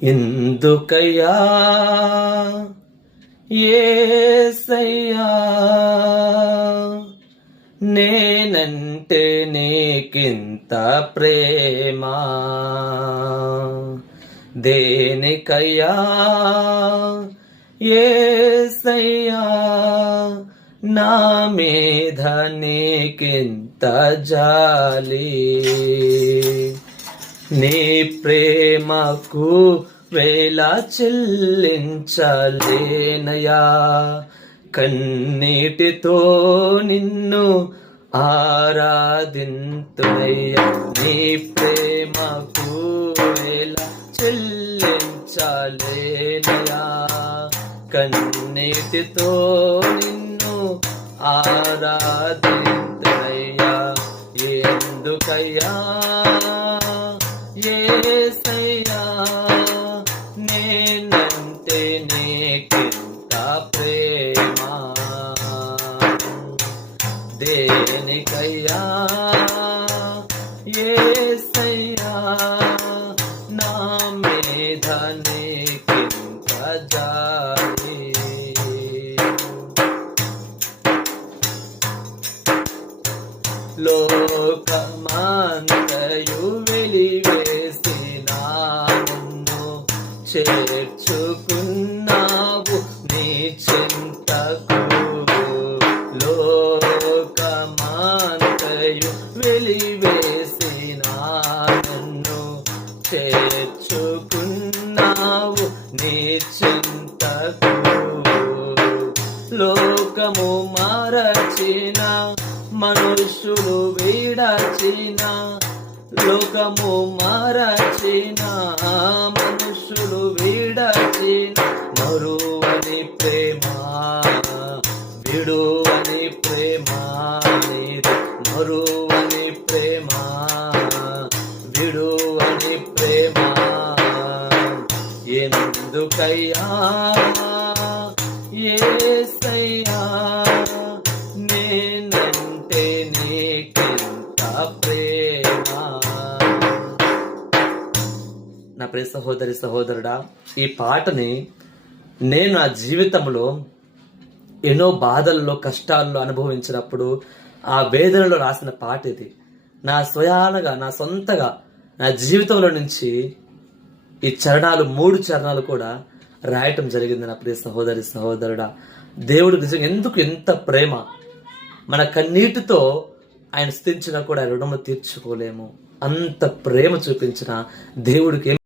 ఎందుకయ్యా యేసయ్యా నేనంటే నీకింత ప్రేమ? దేనికయ్యా యేసయ్యా నా మీద నీకింత జాలి? నీ ప్రేమకు వేళ చెల్లించలేనయా, కన్నీటితో నిన్ను ఆరాధింతునయ్యా. నీ ప్రేమకు వేళ చెల్లించలేనయా, కన్నీటితో నిన్ను ఆరాధింతునయ్యా. ఎందుకయ్యా యేసయ్యా నేనంటే నీకింత ప్రేమ? దేనికయ్యా యేసయ్యా నా మీద నీకింత జాలి? లోకమంతయు వెలివేసిన నన్ను చేర్చుకున్నావు నీ చింతకు. లోకమంతయు వెలివేసిన నన్ను చేర్చుకున్నావు నీ చింతకు. లోకము మరచిన మనుషులు విడచిన, లోకము మరచిన మనుషులు విడచిన, మరువని ప్రేమ విడువని ప్రేమ నీది. మరువని ప్రేమ విడువని ప్రేమ ఎందుకయ్యా యేసయ్యా నేనంటే నీకింత ప్రేమ? నా ప్రియ సహోదరి సహోదరుడా, ఈ పాటని నేను నా జీవితంలో ఎన్నో బాధల్లో కష్టాల్లో అనుభవించినప్పుడు ఆ వేదనలో రాసిన పాట ఇది. నా స్వయానగా నా సొంతగా నా జీవితంలో నుంచి ఈ చరణాలు 3 చరణాలు కూడా రాయటం జరిగింది. నా ప్రియ సహోదరి సహోదరుడా, దేవుడు నిజంగా ఎందుకు ఎంత ప్రేమ! మన కన్నీటితో ఆయన స్తుతించినా కూడా రుణము తీర్చుకోలేము. అంత ప్రేమ చూపించిన దేవుడికి